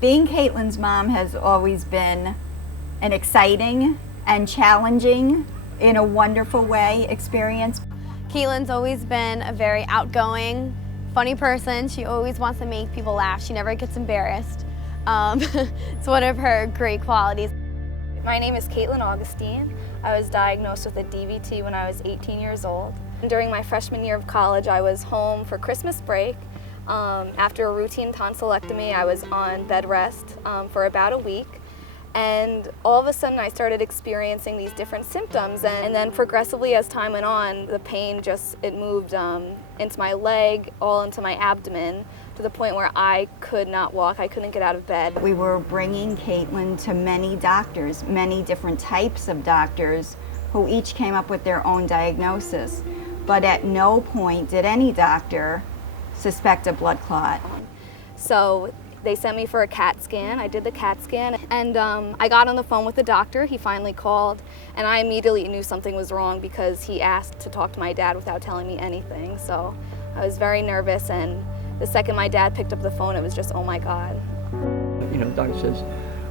Being Caitlin's mom has always been an exciting and challenging, in a wonderful way, experience. Caitlin's always been a very outgoing, funny person. She always wants to make people laugh. She never gets embarrassed. It's one of her great qualities. My name is Caitlin Augustine. I was diagnosed with a DVT when I was 18 years old. During my freshman year of college, I was home for Christmas break. After a routine tonsillectomy, I was on bed rest for about a week. And all of a sudden I started experiencing these different symptoms, and then progressively as time went on, the pain it moved into my leg, all into my abdomen, to the point where I could not walk, I couldn't get out of bed. We were bringing Caitlin to many doctors, many different types of doctors, who each came up with their own diagnosis. But at no point did any doctor suspect a blood clot. So they sent me for a CAT scan. I did the CAT scan, and I got on the phone with the doctor. He finally called, and I immediately knew something was wrong because he asked to talk to my dad without telling me anything. So I was very nervous, and the second my dad picked up the phone, it was just, oh my God. You know, the doctor says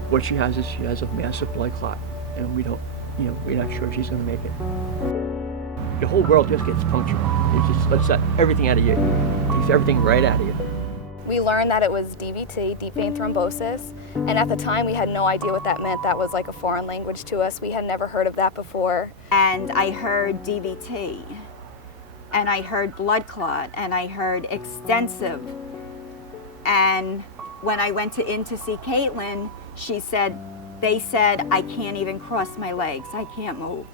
what she has a massive blood clot, and we're not sure she's going to make it. The whole world just gets punctured. It just lets everything out of you. It takes everything right out of you. We learned that it was DVT, deep vein thrombosis, and at the time we had no idea what that meant. That was like a foreign language to us. We had never heard of that before. And I heard DVT, and I heard blood clot, and I heard extensive. And when I went in to see Caitlin, they said, I can't even cross my legs, I can't move.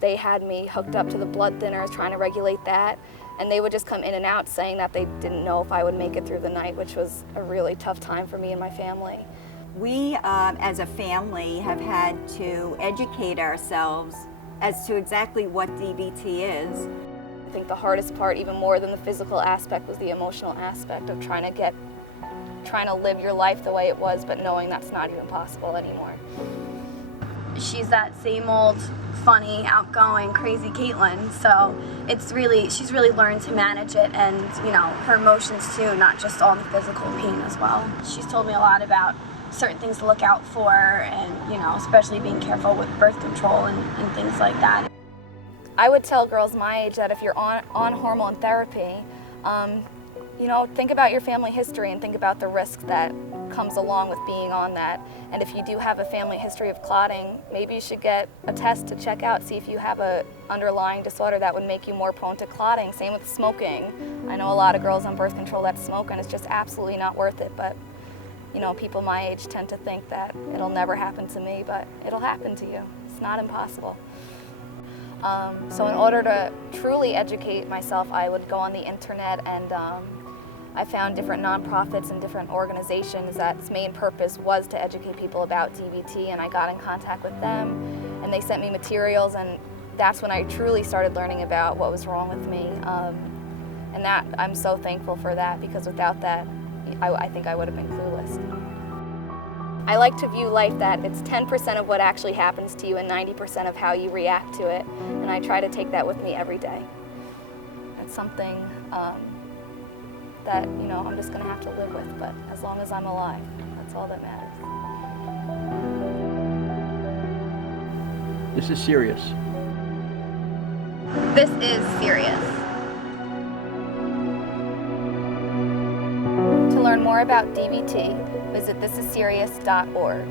They had me hooked up to the blood thinners, trying to regulate that. And they would just come in and out saying that they didn't know if I would make it through the night, which was a really tough time for me and my family. We, as a family, have had to educate ourselves as to exactly what DVT is. I think the hardest part, even more than the physical aspect, was the emotional aspect of trying to live your life the way it was, but knowing that's not even possible anymore. She's that same old funny, outgoing, crazy Caitlin. So she's really learned to manage it, and her emotions too, not just all the physical pain as well. She's told me a lot about certain things to look out for, and especially being careful with birth control and things like that. I would tell girls my age that if you're on hormone therapy, think about your family history and think about the risk that comes along with being on that. And if you do have a family history of clotting, maybe you should get a test to check out, see if you have an underlying disorder that would make you more prone to clotting. Same with smoking. I know a lot of girls on birth control that smoke, and it's just absolutely not worth it. But people my age tend to think that it'll never happen to me, but it'll happen to you. It's not impossible. So in order to truly educate myself, I would go on the internet, and I found different nonprofits and different organizations that's main purpose was to educate people about DVT, and I got in contact with them, and they sent me materials, and that's when I truly started learning about what was wrong with me. And that I'm so thankful for that, because without that, I think I would have been clueless. I like to view life that it's 10% of what actually happens to you and 90% of how you react to it, and I try to take that with me every day. That's something that I'm just going to have to live with, but as long as I'm alive, that's all that matters. This is serious. This is serious. To learn more about DVT, visit thisisserious.org.